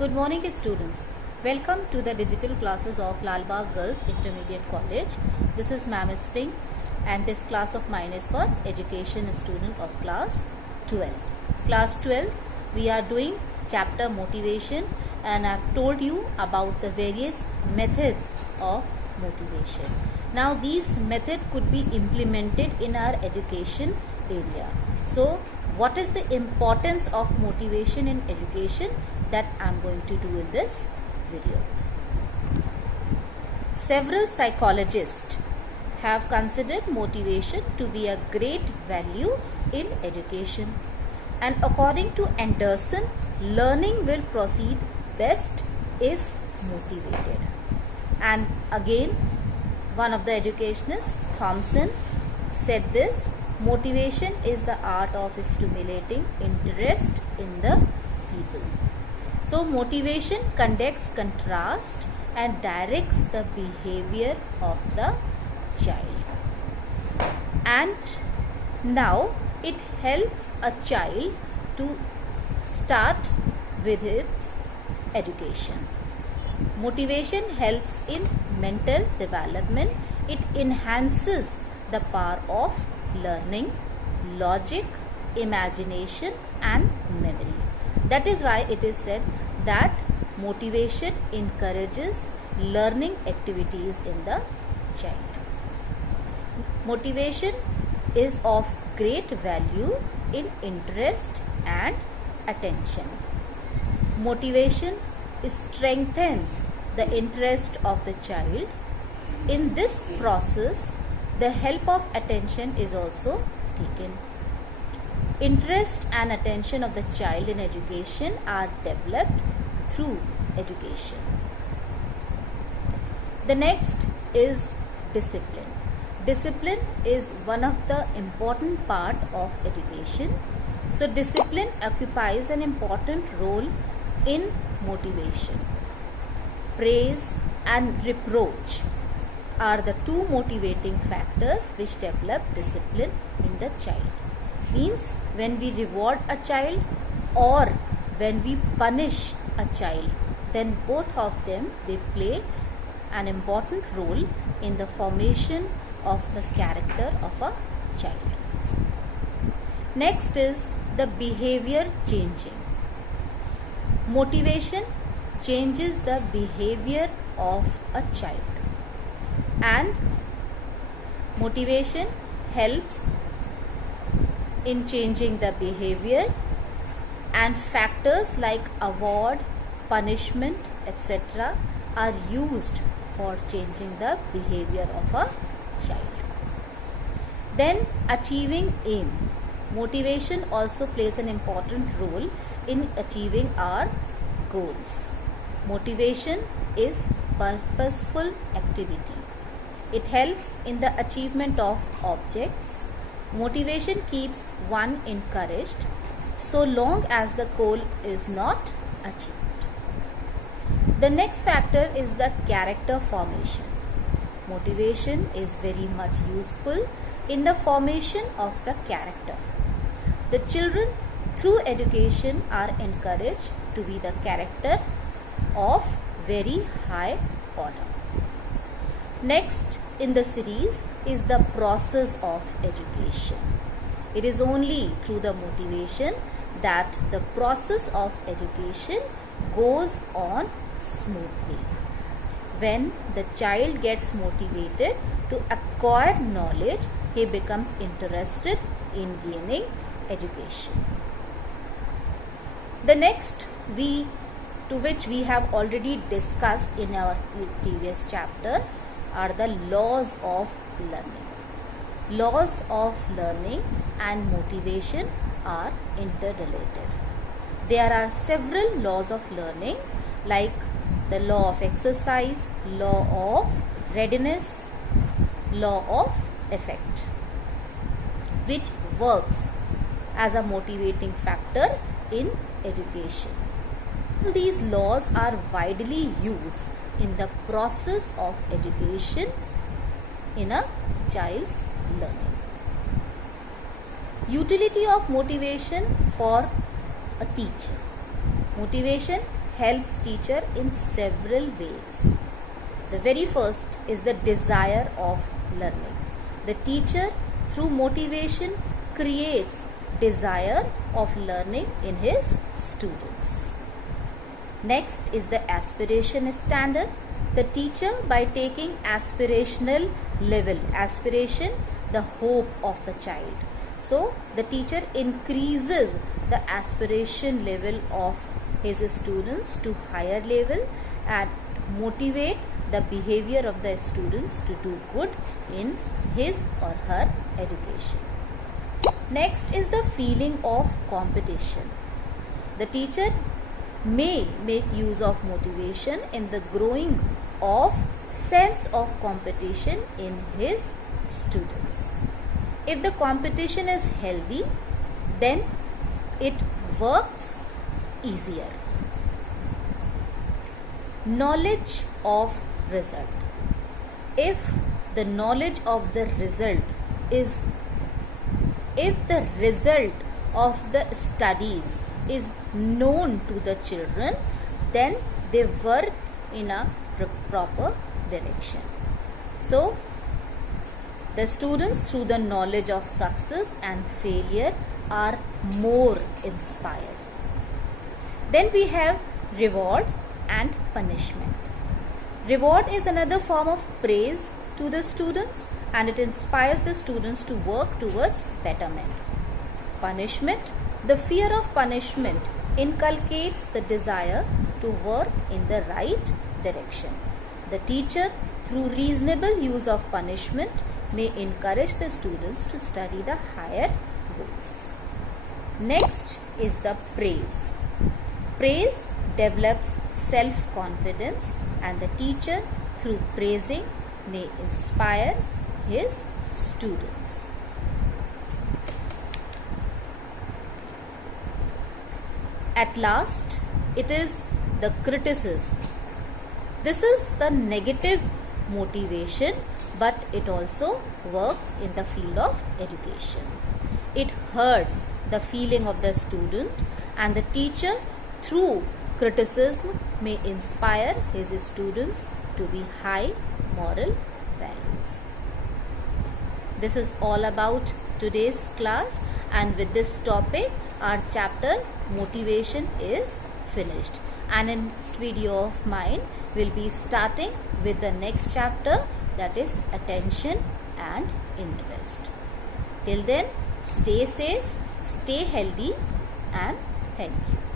Good morning students. Welcome to the digital classes of Lal Bagh Girls Intermediate College. This is Ma'am Spring and this class of mine is for education student of class 12. Class 12 we are doing chapter motivation and I have told you about the various methods of motivation. Now these methods could be implemented in our education area. So what is the importance of motivation in education? That I am going to do in this video. Several psychologists have considered motivation to be a great value in education, and according to Anderson, learning will proceed best if motivated. And again, one of the educationists, Thompson, said this: motivation is the art of stimulating interest in the people. So motivation conducts contrast and directs the behavior of the child. And now it helps a child to start with its education. Motivation helps in mental development. It enhances the power of learning, logic, imagination and memory. That is why it is said that motivation encourages learning activities in the child. Motivation is of great value in interest and attention. Motivation strengthens the interest of the child. In this process, the help of attention is also taken. Interest and attention of the child in education are developed through education. The next is discipline. Discipline is one of the important part of education. So discipline occupies an important role in motivation. Praise and reproach are the two motivating factors which develop discipline in the child. Means when we reward a child or when we punish a child, then both of them they play an important role in the formation of the character of a child. Next is the behavior changing. Motivation changes the behavior of a child, and motivation helps in changing the behavior, and factors like award, punishment, etc. are used for changing the behavior of a child. Then achieving aim. Motivation also plays an important role in achieving our goals. Motivation is purposeful activity. It helps in the achievement of objects. Motivation keeps one encouraged so long as the goal is not achieved. The next factor is the character formation. Motivation is very much useful in the formation of the character. The children through education are encouraged to be the character of very high order. Next in the series is the process of education. It is only through the motivation that the process of education goes on smoothly. When the child gets motivated to acquire knowledge, he becomes interested in gaining education. The next to which we have already discussed in our previous chapter are the laws of learning. Laws of learning and motivation are interrelated. There are several laws of learning like the law of exercise, law of readiness, law of effect, which works as a motivating factor in education. These laws are widely used in the process of education in a child's learning. Utility of motivation for a teacher. Motivation helps teacher in several ways. The very first is the desire of learning. The teacher, through motivation, creates desire of learning in his students. Next is the aspiration standard. The teacher, by taking aspirational level, aspiration, the hope of the child. So the teacher increases the aspiration level of his students to higher level and motivate the behavior of the students to do good in his or her education. Next is the feeling of competition. The teacher may make use of motivation in the growing of sense of competition in his students. If the competition is healthy, then it works easier. Knowledge of result. If the knowledge of the result is, if the result of the studies is known to the children, then they work in a proper direction. So the students, through the knowledge of success and failure, are more inspired. Then we have reward and punishment. Reward is another form of praise to the students, and it inspires the students to work towards betterment. Punishment, the fear of punishment, inculcates the desire to work in the right direction. The teacher, through reasonable use of punishment, may encourage the students to study the higher goals. Next is the praise. Praise develops self-confidence, and the teacher, through praising, may inspire his students. At last, it is the criticism. This is the negative motivation, but it also works in the field of education. It hurts the feeling of the student, and the teacher, through criticism, may inspire his students to be high moral values. This is all about today's class, and with this topic our chapter motivation is finished, and in next video of mine we'll be starting with the next chapter, that is attention and interest. Till then, stay safe, stay healthy, and thank you.